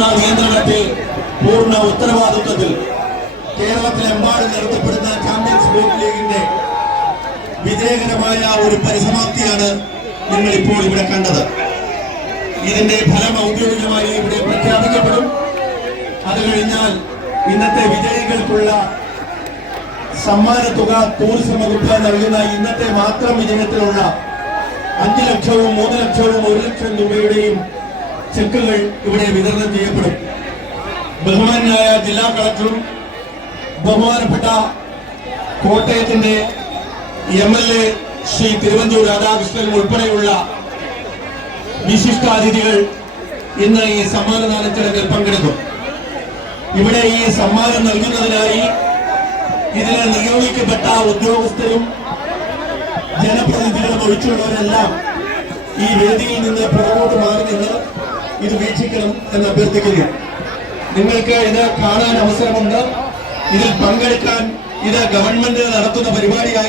പൂർണ നിയന്ത്രണത്തിൽ പൂർണ ഉത്തരവാദിത്വത്തിൽ കേരളത്തിലെമ്പാടും നടത്തപ്പെടുന്ന ചാമ്പ്യൻസ് ബോട്ട് ലീഗിന്റെ വിജയകരമായ ഒരു പരിസമാപ്തിയാണ് നിങ്ങൾ ഇപ്പോൾ ഇവിടെ കണ്ടത്. ഇതിന്റെ ഫലം ഔദ്യോഗികമായി ഇവിടെ പ്രഖ്യാപിക്കപ്പെടും. അത് കഴിഞ്ഞാൽ ഇന്നത്തെ വിജയികൾക്കുള്ള സമ്മാന തുക ടൂറിസം വകുപ്പ് നൽകുന്ന ഇന്നത്തെ മാത്രം വിജയത്തിലുള്ള അഞ്ചു ലക്ഷവും മൂന്ന് ലക്ഷവും ഒരു ലക്ഷം രൂപയുടെയും ചെക്കുകൾ ഇവിടെ വിതരണം ചെയ്യപ്പെടും. ബഹുമാനായ ജില്ലാ കളക്ടറും ബഹുമാനപ്പെട്ട കോട്ടയത്തിന്റെ M L A Shri Thiruvanchoor Radhakrishnan ഉൾപ്പെടെയുള്ള വിശിഷ്ടാതിഥികൾ ഇന്ന് ഈ സമ്മാനദാന ചടങ്ങിൽ പങ്കെടുക്കും. ഇവിടെ ഈ സമ്മാനം നൽകുന്നതിനായി ഇതിന് നിയോഗിക്കപ്പെട്ട ഉദ്യോഗസ്ഥരും ജനപ്രതിനിധികളും ഒഴിച്ചുള്ളവരെല്ലാം ഈ വേദിയിൽ നിന്ന് പുറകോട്ട് മാറി നിന്ന് ഇത് വീക്ഷിക്കണം എന്ന് അഭ്യർത്ഥിക്കുന്നു. നിങ്ങൾക്ക് ഇത് കാണാൻ അവസരമുണ്ട്. ഇതിൽ പങ്കെടുക്കാൻ ഇത് ഗവൺമെന്റ് നടത്തുന്ന പരിപാടിയായി